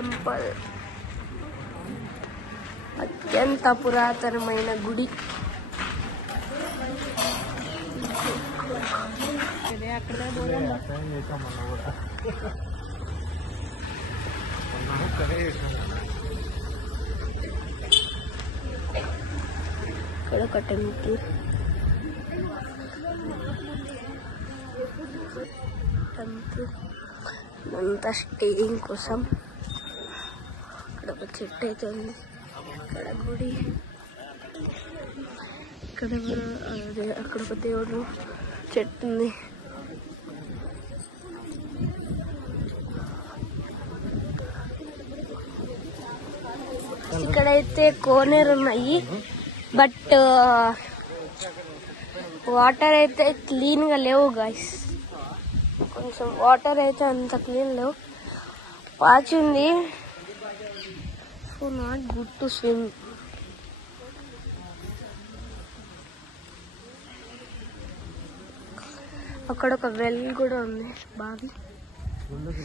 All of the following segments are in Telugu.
టెంపుల్ అత్యంత పురాతనమైన గుడి. ఇక్కడ ఒక టెంపుల్. అంతా స్టేయింగ్ కోసం. ఇక్కడ ఒక చెట్టు అయితే ఉంది. ఇక్కడ గుడి. ఇక్కడ అక్కడ ఒక దేవుడు చెట్టు ఉంది. ఇక్కడైతే కోనేరు ఉన్నాయి. బట్ వాటర్ అయితే క్లీన్ గా లేవు గాయస్. కొంచెం వాటర్ అయితే అంత క్లీన్ లేవు. పాచి ఉంది. So not good to swim. అక్కడ ఒక వెల్ కూడా ఉంది. బావి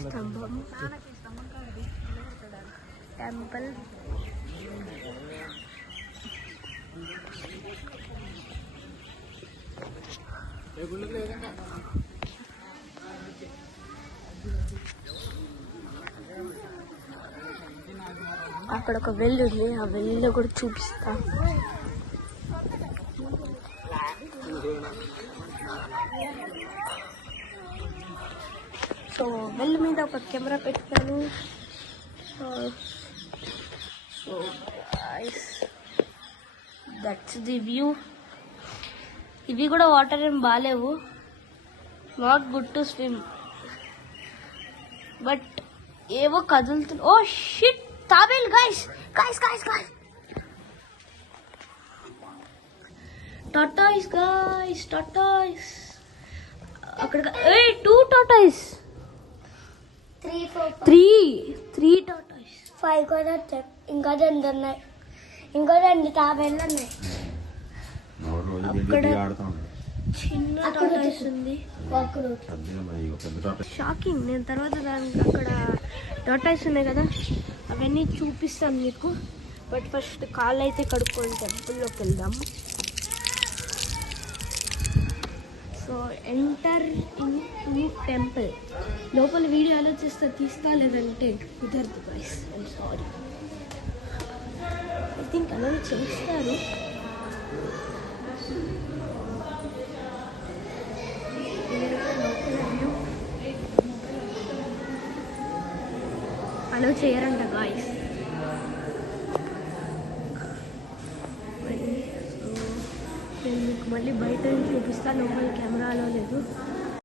స్తంభం. టెంపుల్. అక్కడ ఒక వెల్ ఉంది. ఆ వెల్ కూడా చూపిస్తా. సో వెల్ మీద ఒక కెమెరా పెట్టాను. So that's the view. ఇవి కూడా వాటర్ ఏం బాగాలేవు. Not good to swim. But ఏవో కదులుతుంది. ఓ షిట్, తాబేల్ guys. Guys guys guys tortoise guys. Tortoise అక్కడ. ఏ 2 టాటాయిస్. 3 టాటాయిస్. 5 కూడా వచ్చాయి. ఇంకా 2 ఉన్నాయి. ఇంకా 2 తాబేళ్ళు ఉన్నాయి. అక్కడ చిన్న టాటాయిస్ ఉంది. షాకింగ్. నేను తర్వాత అక్కడ టాటాయిస్ ఉన్నాయి కదా, అవన్నీ చూపిస్తాను మీకు. బట్ ఫస్ట్ కాళ్ళు అయితే కడుక్కొని టెంపుల్లోకి వెళ్దాము. So enter in temple. లోపల వీడియో ఆలోచిస్తే తీస్తా, లేదంటే కుదరదు guys. I'm sorry. I think అలా చేస్తారు. అలో చేయరంట గాయస్. నేను మీకు మళ్ళీ బయట చూపిస్తాను. లోపల కెమెరాలో లేదు.